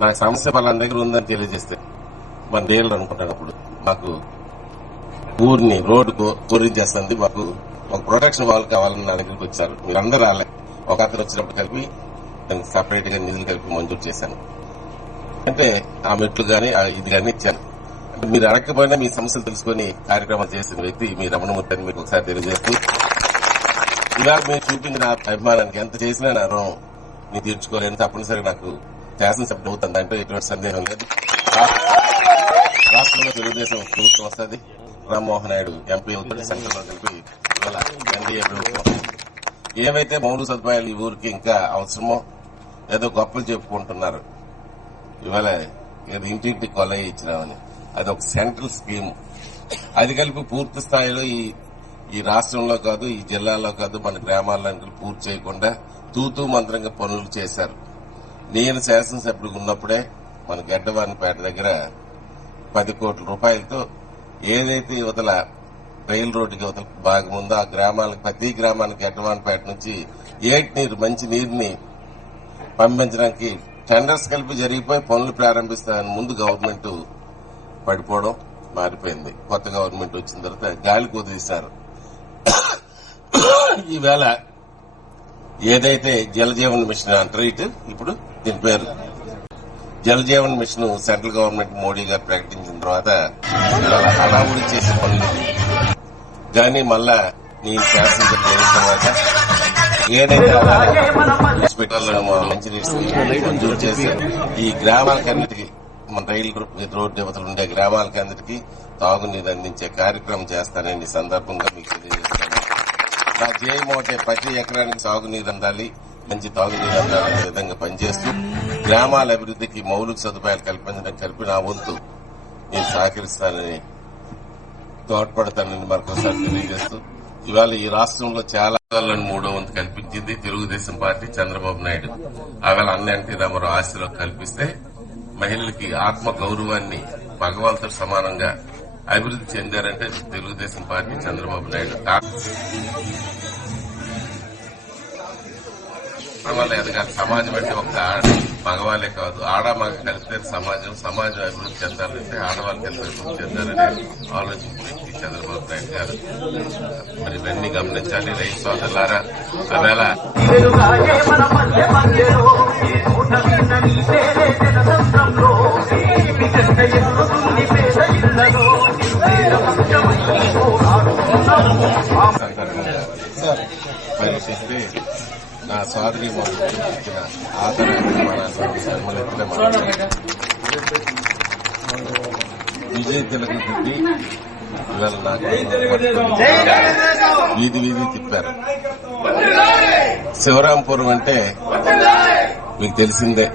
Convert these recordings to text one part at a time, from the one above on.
నాకు సమస్య వాళ్ళ దగ్గర ఉందని తెలియజేస్తే మన డీలర్ అనుకుంటున్నప్పుడు మాకు ఊరిని రోడ్డుకు పూర్తి చేస్తుంది. మాకు ఒక ప్రొటెక్షన్ వాల్ కావాలని నా దగ్గరికి వచ్చారు. మీరందరూ రాలే. ఒక అతను వచ్చినప్పుడు కలిపి దానికి సపరేట్ గా నిధులు కలిపి మంజూరు చేశాను. అంటే ఆ మెట్లు గానీ ఇది గానీ ఇచ్చాను. అంటే మీరు అడగకపోయినా మీ సమస్యలు తెలుసుకుని కార్యక్రమాలు చేసిన వ్యక్తి మీ రమణమూర్తి అని మీకు ఒకసారి తెలియజేస్తూ, ఇలా మీరు చూపించిన అభిమానానికి ఎంత చేసినా నా రుణం మీరు తీర్చుకోలేని తప్పనిసరిగా నాకు శాసనసభ్యుడు అవుతుంది అంటే ఎటువంటి సందేహం లేదు. రాష్ట్రంలో తెలుగుదేశం ప్రభుత్వం వస్తుంది. రామ్మోహన్ నాయుడు ఎంపీ అవుతుంది. సెంట్రల్ లో కలిపి ఇవాళ ఎన్డీఏ ప్రభుత్వం ఏవైతే మౌలిక సదుపాయాలు ఈ ఊరికి ఇంకా అవసరమో ఏదో గొప్పలు చెప్పుకుంటున్నారు. ఇవాళ ఇంటింటి కొలయ ఇచ్చినామని అది ఒక సెంట్రల్ స్కీమ్. అది కలిపి పూర్తి స్థాయిలో ఈ రాష్ట్రంలో కాదు, ఈ జిల్లాలో కాదు, మన గ్రామాల్లో పూర్తి చేయకుండా తూతూ మంత్రంగా పనులు చేశారు. నేను శాసనసభ్యుడిగా ఉన్నప్పుడే మన గడ్డవానిపేట దగ్గర 10 కోట్ల రూపాయలతో ఏదైతే యువతల రైలు రోడ్డుకి యువతల భాగం ఉందో ఆ గ్రామాలకు, ప్రతి గ్రామానికి గడ్డవానిపేట నుంచి ఏటి నీరు, మంచి నీరుని పంపించడానికి టెండర్స్ కలిపి జరిగిపోయి పనులు ప్రారంభిస్తామని ముందు గవర్నమెంట్ పడిపోవడం మారిపోయింది. కొత్త గవర్నమెంట్ వచ్చిన తర్వాత గాలి కుదిరిశారు. ఈవేళ ఏదైతే జలజీవన్ మిషన్ అంటారు ఇప్పుడు దీని పేరు Jal Jeevan machine central government Modi గారు ప్రకటించిన తర్వాత హడావుడి చేసే పనులు కానీ మళ్ళా నేను శాసనసభ అయిన తర్వాత ఏదైతే హాస్పిటల్లో మంచినీరు చేసి ఈ గ్రామాలకన్నిటికీ మన రైలు రోడ్డు యువతలు ఉండే గ్రామాలకన్నిటికీ తాగునీరు అందించే కార్యక్రమం చేస్తానని సందర్భంగా మీకు తెలియజేస్తాను. నా ధ్యేయం ఒకటే, ప్రతి ఎకరానికి సాగునీరు అందాలి, మంచి తాగునీరు అందాలనే విధంగా పనిచేస్తూ గ్రామాల అభివృద్ధికి మౌలిక సదుపాయాలు కల్పించడం కలిపి నా వంతు నేను సహకరిస్తానని, తోడ్పడతానని మరొకసారి తెలియజేస్తూ, ఇవాళ ఈ రాష్ట్రంలో చాలా 3వ వంతు కల్పించింది తెలుగుదేశం పార్టీ, చంద్రబాబు నాయుడు. ఆవేళ అన్న ఎన్టీ రామారావు ఆశలో కల్పిస్తే మహిళలకి ఆత్మ గౌరవాన్ని మగవాళ్ళతో సమానంగా అభివృద్ది చెందారంటే తెలుగుదేశం పార్టీ, చంద్రబాబు నాయుడు. వల్ల ఎదగాలి సమాజం అంటే ఒక మగవాళ్ళే కాదు, ఆడ మగ కలిపితే సమాజం అభివృద్ధి చెందాలంటే ఆడవాళ్ళు కలిపి అభివృద్ధి చెందాలని ఆలోచించిన వ్యక్తి చంద్రబాబు నాయుడు గారు. మరి ఇవన్నీ గమనించాలి. రైతు సోదరులారా, అవేళ పరిశీలిస్తే నా సోదరి చూపించిన ఆదరణ విజయ తిలకం తిప్పి ఇవాళ నాకు వీధి తిప్పారు. శివరాంపురం అంటే మీకు తెలిసిందే,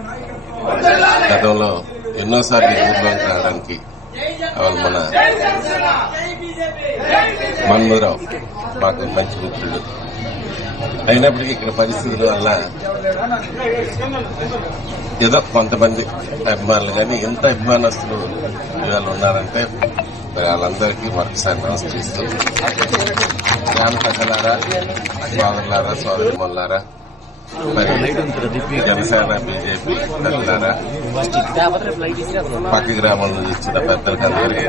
గతంలో ఎన్నోసార్లు ఊర్లోకి రావడానికి మన మన్మధరావు మాకు మంచి మిత్రుడు అయినప్పటికీ ఇక్కడ పరిస్థితుల వల్ల ఏదో కొంతమంది అభిమానులు కానీ ఎంత అభిమానస్తులు ఇవాళ ఉన్నారంటే వాళ్ళందరికీ మరొకసారి నమస్కరిస్తూ, గ్రామ ప్రజలారా, సోదరులారా, సోదరిమణులారా, మరి జనసేన బీజేపీ పెద్దలారా, పక్క గ్రామం నుంచి ఇచ్చిన పెద్దలకు అందరికీ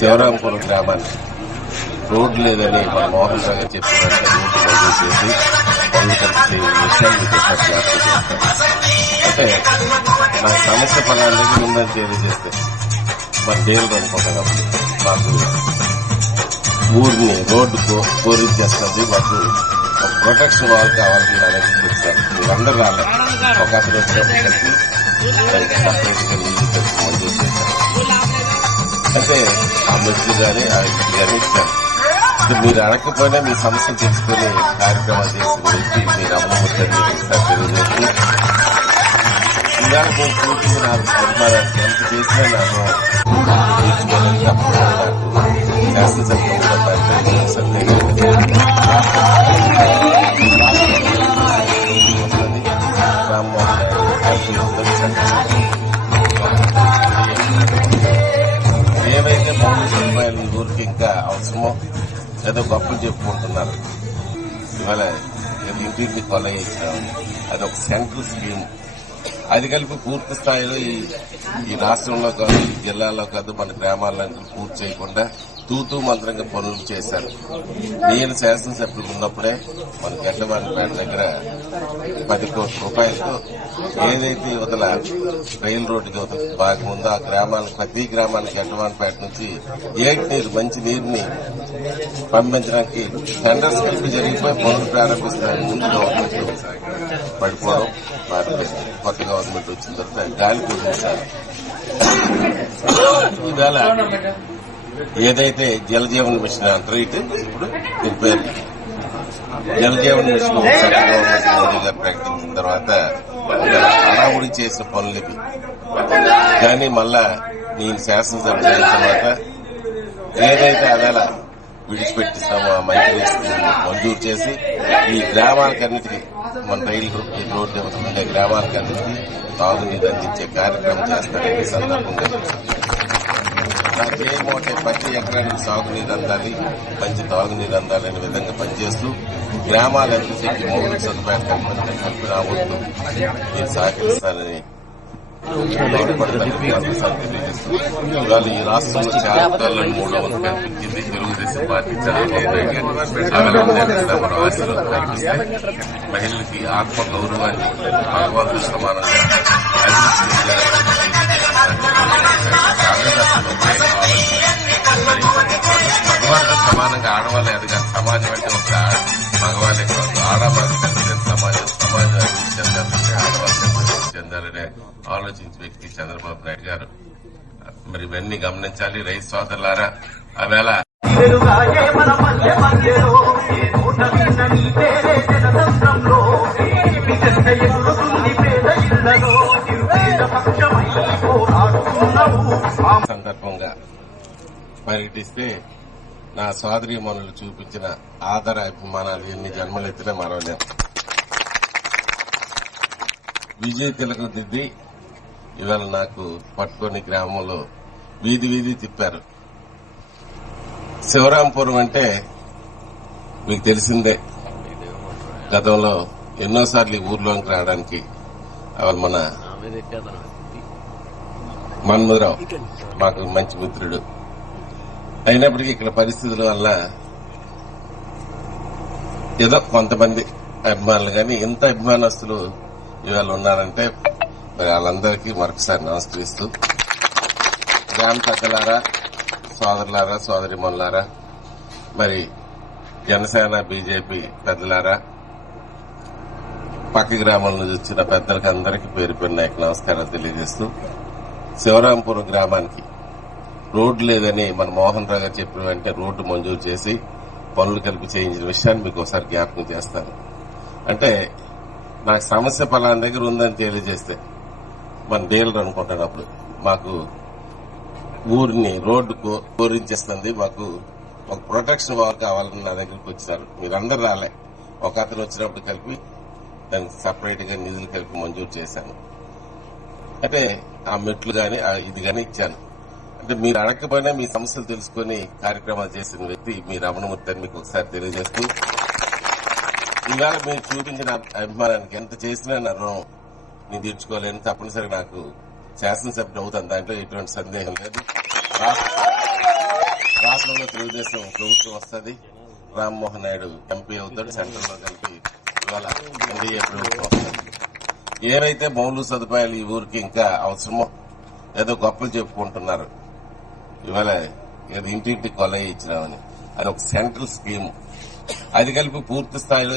శివరాంపురం గ్రామానికి రోడ్డు లేదని మన మోహన్ రావు గారు చెప్పినట్టు రోడ్డు మంజూరు చేసి పనులు కలిసి విషయాలు మీకు వ్యాప్తి చేస్తాం. అంటే నా సమస్య ఫలాన్ని ఉందని తెలియజేస్తే మన డీలర్ అనుకుంటున్నప్పుడు మాకు ఊరిని రోడ్డుకు పూర్తి చేస్తున్నది, మాకు ఒక ప్రొటెక్షన్ వాల్ కావాలని నా దగ్గరికి వచ్చారు. మీరందరూ రాలే. ఒక అతను వచ్చినప్పుడు కలిపి దానికి సపరేట్ గా నీళ్లు కలిసి మంజూరు చేశారు. అంటే ఆ మెట్లు కానీ కానీ ఇచ్చారు. మీరు అడగకపోయినా మీ సమస్యలు తెలుసుకుని కార్యక్రమాలు చేసిన వ్యక్తి మీరు అమలుమూర్తి ఒకసారి తెలియజేస్తూ, ఇవాళ నేను పూర్తిగా నాకు అభిమానానికి ఎంత చేసినా నాకు తీర్చుకోవాలని తప్పకుండా నాకు శాసనసభ్యులుగా రామ్మోహన్ ఏవైతే మౌలిక సదుపాయాలు ఊరికి ఇంకా అవసరమో ఏదో గొప్పలు చెప్పుకుంటున్నారు. ఇవాళ ఇంటింటి కొలయ ఇచ్చినామని అది ఒక సెంట్రల్ స్కీమ్. అది కలిపి పూర్తి స్థాయిలో ఈ రాష్ట్రంలో కాదు, ఈ జిల్లాలో కాదు, మన గ్రామాల్లో పూర్తి చేయకుండా తూతూ మంత్రంగా పనులు చేశారు. నేను శాసనసభ్యులు ఉన్నప్పుడే మన గడ్డవారిపేట దగ్గర 10 కోట్ల రూపాయలతో ఏదైతే యువతల రైలు రోడ్డుకి యువతల భాగం ఉందో ఆ గ్రామాలకు, ప్రతి గ్రామానికి గడ్డవారిపేట నుంచి ఏటి నీరు, మంచి నీరుని పంపించడానికి టెండర్స్ కలిపి జరిగిపోయి పనులు ప్రారంభిస్తారని ముందు గవర్నమెంట్ పడిపోవడం, కొత్త గవర్నమెంట్ వచ్చిన తర్వాత గాలి కుదించారు. ఈవేళ ఏదైతే జలజీవన్ మిషన్ అంటారు ఇప్పుడు దీని పేరు Jal Jeevan machine central government Modi గారు ప్రకటించిన తర్వాత హడావుడి చేసిన పనులు ఇవి. కానీ మళ్ళా నేను శాసనసభ అయిన తర్వాత ఏదైతే అవేళ విడిచిపెట్టిస్తామో ఆ మంచి మంజూరు చేసి ఈ గ్రామాలకన్నిటికీ మన రైలు రోడ్డు ఉండే గ్రామాలకన్నిటికీ తాగునీరు అందించే కార్యక్రమం చేస్తారని సందర్భంగా చేయబోతే ప్రతి ఎకరానికి సాగునీరు అందాలి, మంచి తాగునీరు అందాలనే విధంగా పనిచేస్తూ గ్రామాలన్నింటికి మౌలిక సదుపాయాలు కలిపి రాబోతూ నేను సహకరిస్తానని తెలియజేస్తూ ఇవాళ ఈ రాష్ట్రంలో జాబితాలో 3వ వంతు కల్పించింది తెలుగుదేశం పార్టీ. మన ఆశీర్వాదం కల్పిస్తాయి. మహిళలకి ఆత్మ గౌరవాన్ని భగవంతుడు సమానంగా మగవారితో సమానంగా ఆడవాళ్ళు ఎదగాలి. సమాజం అంటే ఒక మగవాళ్ళే కాదు, ఆడవాళ్ళు సమాజం అభివృద్ధి చెందాలంటే ఆడవాళ్ళు అభివృద్ధి చెందాలనే ఆలోచించిన వ్యక్తి చంద్రబాబు నాయుడు గారు. మరి ఇవన్నీ గమనించాలి. రైతు సోదరులారా, ఆవేళ సందర్భంగా పర్యటిస్తే నా సోదరీమణులు చూపించిన ఆదర అభిమానాలు ఎన్ని జన్మలెత్తినా మరవలేం. విజయ తిలకం దిద్ది ఇవాళ నాకు పట్టుకొని గ్రామంలో వీధి వీధి తిప్పారు. శివరాంపురం అంటే మీకు తెలిసిందే, గతంలో ఎన్నోసార్లు ఈ ఊర్లోకి రావడానికి మన మన్మధరావు మాకు మంచి మిత్రుడు అయినప్పటికీ ఇక్కడ పరిస్థితుల వల్ల ఏదో కొంతమంది అభిమానులు కానీ ఇంత అభిమానస్తులు ఇవాళ ఉన్నారంటే మరి వాళ్ళందరికీ మరొకసారి నమస్కరిస్తూ, గ్రామ పెద్దలారా, సోదరులారా, సోదరిమణులారా, మరి జనసేన బీజేపీ పెద్దలారా, పక్క గ్రామాల నుంచి వచ్చిన పెద్దలకి అందరికీ పేరు పేరున నమస్కారాలు తెలియజేస్తూ, శివరాంపురం గ్రామానికి రోడ్డు లేదని మన మోహన్ రావు గారు చెప్పిన వెంటనే రోడ్డు మంజూరు చేసి పనులు కలిపి చేయించిన విషయాన్ని మీకు ఒకసారి జ్ఞాపకం చేస్తాను. అంటే నాకు సమస్య పలానా దగ్గర ఉందని తెలియజేస్తే మన డీలర్ అనుకుంటున్నప్పుడు మాకు ఊరిని రోడ్డు కోరించేస్తుంది, మాకు ఒక ప్రొటెక్షన్ వాల్ కావాలని నా దగ్గరికి వచ్చారు. మీరందరూ రాలే, ఒక అతను వచ్చినప్పుడు కలిపి దానికి సపరేట్ గా నిధులు కలిపి మంజూరు చేశాను. అంటే ఆ మెట్లు గాని ఇది గాని ఇచ్చాను. అంటే మీరు అడగకపోయినా మీ సమస్యలు తెలుసుకుని కార్యక్రమాలు చేసిన వ్యక్తి మీ రమణమూర్తి అని మీకు ఒకసారి తెలియజేస్తూ, ఇవాళ మీరు చూపించిన అభిమానానికి ఎంత చేసినా నా రుణం నేను తీర్చుకోలేను. తప్పనిసరిగా నాకు శాసనసభ్యుడు అవుతాను, దాంట్లో ఎటువంటి సందేహం లేదు. రాష్ట్రంలో తెలుగుదేశం ప్రభుత్వం వస్తుంది, రామ్మోహన్ నాయుడు ఎంపీ అవుతాడు, సెంట్రల్ లో కలిపి ఇవాళ ఎన్డీఏ ప్రభుత్వం వస్తుంది. ఏవైతే మౌలిక సదుపాయాలు ఈ ఊరికి ఇంకా అవసరమో ఏదో గొప్పలు చెప్పుకుంటున్నారు, ఇవాళ ఏదో ఇంటింటి కొలై ఇచ్చినామని, అది ఒక సెంట్రల్ స్కీమ్. అది కలిపి పూర్తి స్థాయిలో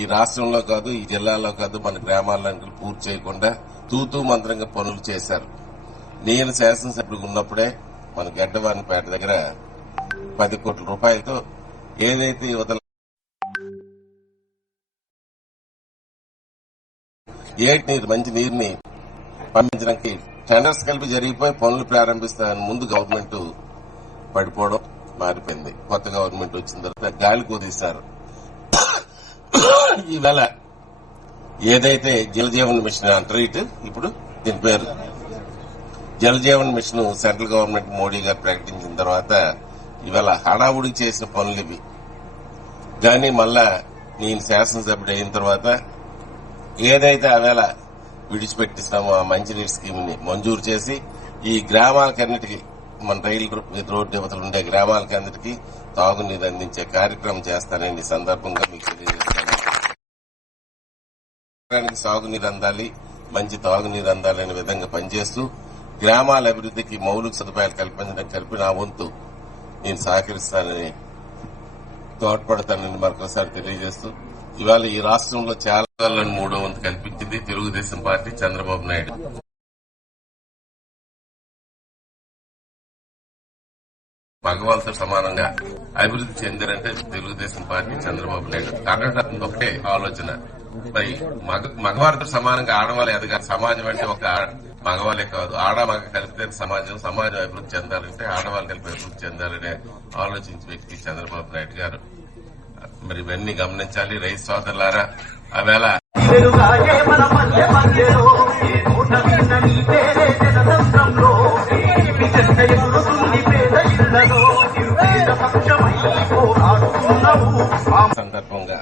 ఈ రాష్ట్రంలో కాదు, ఈ జిల్లాలో కాదు, మన గ్రామాల్లో పూర్తి చేయకుండా తూతూ మంత్రంగా పనులు చేశారు. నేను శాసనసభ్యుడు ఉన్నప్పుడే మన గడ్డవారిపేట దగ్గర 10 కోట్ల రూపాయలతో ఏదైతే యువతల ఏటి నీరు, మంచి నీరుని పంపించడానికి టెండర్స్ కలిపి జరిగిపోయి పనులు ప్రారంభిస్తారని ముందు గవర్నమెంట్ పడిపోవడం, మారిపోయింది. కొత్త గవర్నమెంట్ వచ్చిన తర్వాత గాలి కుదిస్తారు. ఈవేళ ఏదైతే జలజీవన్ మిషన్ అంటారు ఇప్పుడు దీని పేరు Jal Jeevan machine central government Modi గారు ప్రకటించిన తర్వాత ఇవాళ హడావుడి చేసిన పనులు ఇవి. కానీ మళ్ళా నేను శాసనసభ్యుడు అయిన తర్వాత ఏదైతే ఆవేళ విడిచిపెట్టిస్తాము ఆ మంచినీటి స్కీమ్ ని మంజూరు చేసి ఈ గ్రామాలకన్నిటికీ మన రైలు రోడ్డు యువతలు ఉండే గ్రామాలకి అన్నిటికీ తాగునీరు అందించే కార్యక్రమం చేస్తానని ఈ సందర్భంగా మీకు తెలియజేస్తాను. సాగునీరు అందాలి, మంచి తాగునీరు అందాలనే విధంగా పనిచేస్తూ గ్రామాల అభివృద్ధికి మౌలిక సదుపాయాలు కల్పించడం కలిపి నా వంతు నేను సహకరిస్తానని తోడ్పడతానని మరొకసారి తెలియజేస్తూ ఇవాళ ఈ రాష్ట్రంలో చాలా 3వ వంతు కల్పించింది తెలుగుదేశం పార్టీ చంద్రబాబు నాయుడు. మగవాళ్ళతో సమానంగా అభివృద్ధి చెందారంటే తెలుగుదేశం పార్టీ చంద్రబాబు నాయుడు. కాంగ్రెస్ ఒకే ఆలోచన. మరి మగవారితో సమానంగా ఆడవాళ్ళు ఎదగాలి. సమాజం అంటే ఒక మగవాళ్ళే కాదు, మగ కలిపితే సమాజం అభివృద్ధి చెందాలంటే ఆడవాళ్ళు కలిపి అభివృద్ధి చెందాలనే ఆలోచించే వ్యక్తి చంద్రబాబు నాయుడు గారు. మరి ఇవన్నీ గమనించాలి. రైతు సోదరులారా, ఆవేళ సందర్భంగా